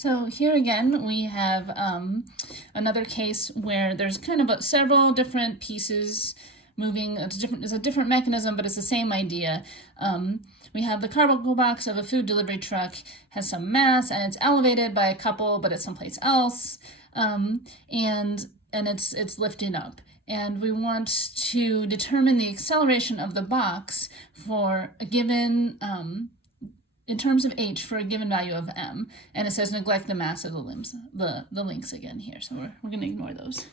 So here again, we have another case where there's kind of several different pieces moving. It's a different mechanism, but it's the same idea. We have the cargo box of a food delivery truck, has some mass, and it's elevated by a couple, but it's someplace else, and it's lifted up. And we want to determine the acceleration of the box for a given in terms of h for a given value of m, and it says neglect the mass of the limbs, the links again here, so we're going to ignore those.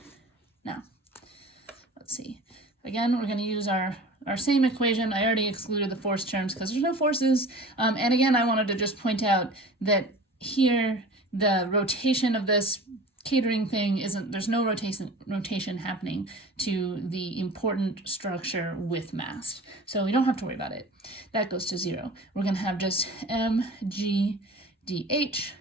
Now, let's see. Again, we're going to use our same equation. I already excluded the force terms because there's no forces, and again, I wanted to just point out that here the rotation of this catering thing there's no rotation happening to the important structure with mass. So we don't have to worry about it. That goes to 0. We're going to have just mg dh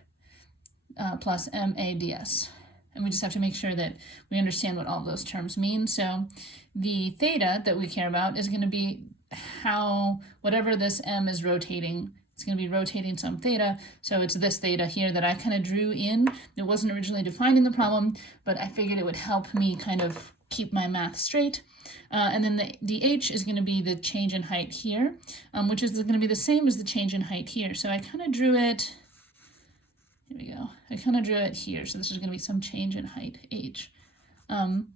plus ma ds. And we just have to make sure that we understand what all those terms mean. So the theta that we care about is going to be how whatever this m is rotating, it's going to be rotating some theta, so it's this theta here that I kind of drew in. It wasn't originally defined in the problem, but I figured it would help me kind of keep my math straight. And then the dh is going to be the change in height here, which is going to be the same as the change in height here. So I kind of drew it, here we go, I kind of drew it here, so this is going to be some change in height, h. And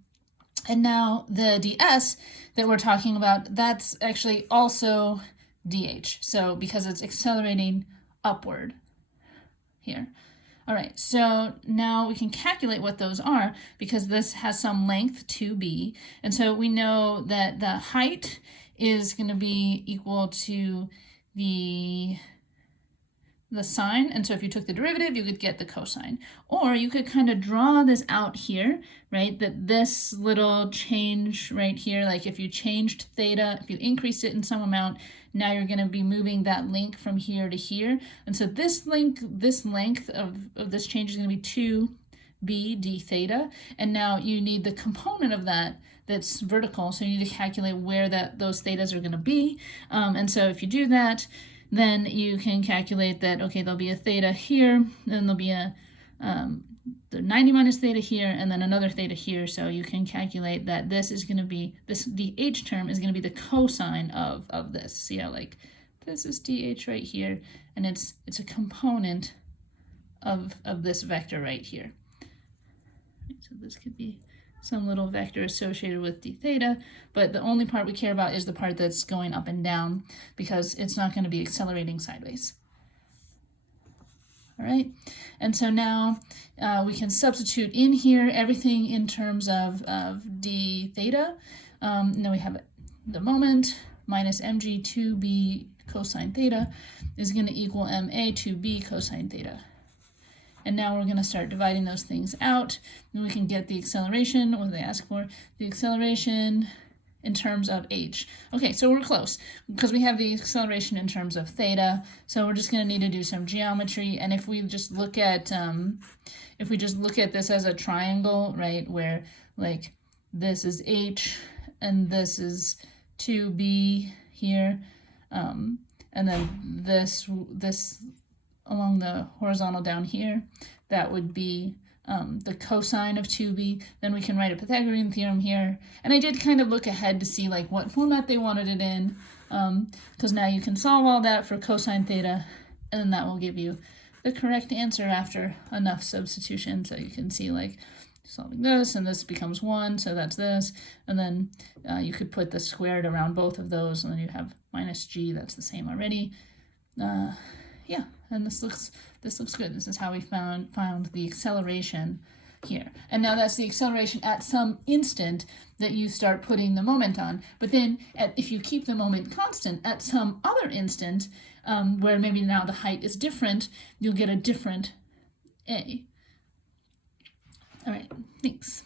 now the ds that we're talking about, that's actually also dh, so because it's accelerating upward here. All right, so now we can calculate what those are because this has some length 2b, and so we know that the height is going to be equal to the sine, and so if you took the derivative, you could get the cosine. Or you could kind of draw this out here, right, that this little change right here, like if you changed theta, if you increased it in some amount, now you're going to be moving that link from here to here. And so this length of this change is going to be 2b d theta, and now you need the component of that that's vertical, so you need to calculate where those thetas are going to be. And so if you do that, then you can calculate that, okay, there'll be a theta here, then there'll be a the 90 minus theta here, and then another theta here, so you can calculate that this is going to be, this dh term is going to be the cosine of this. See how, like, this is dh right here, and it's a component of this vector right here. So this could be some little vector associated with d theta, but the only part we care about is the part that's going up and down because it's not going to be accelerating sideways. All right, and so now we can substitute in here everything in terms of d theta. And then we have the moment minus mg 2b cosine theta is going to equal ma 2b cosine theta. And now we're going to start dividing those things out, and we can get the acceleration, what do they ask for? The acceleration in terms of h. Okay, so we're close, because we have the acceleration in terms of theta, so we're just going to need to do some geometry, and if we just look at this as a triangle, right, where, like, this is h, and this is 2b here, and then this along the horizontal down here, that would be the cosine of 2b. Then we can write a Pythagorean theorem here. And I did kind of look ahead to see, like, what format they wanted it in, because now you can solve all that for cosine theta, and then that will give you the correct answer after enough substitution. So you can see, like, solving this, and this becomes 1, so that's this, and then you could put the squared around both of those, and then you have minus g, that's the same already. Yeah, and this looks good. This is how we found the acceleration here. And now that's the acceleration at some instant that you start putting the moment on. But then if you keep the moment constant at some other instant, where maybe now the height is different, you'll get a different a. All right, thanks.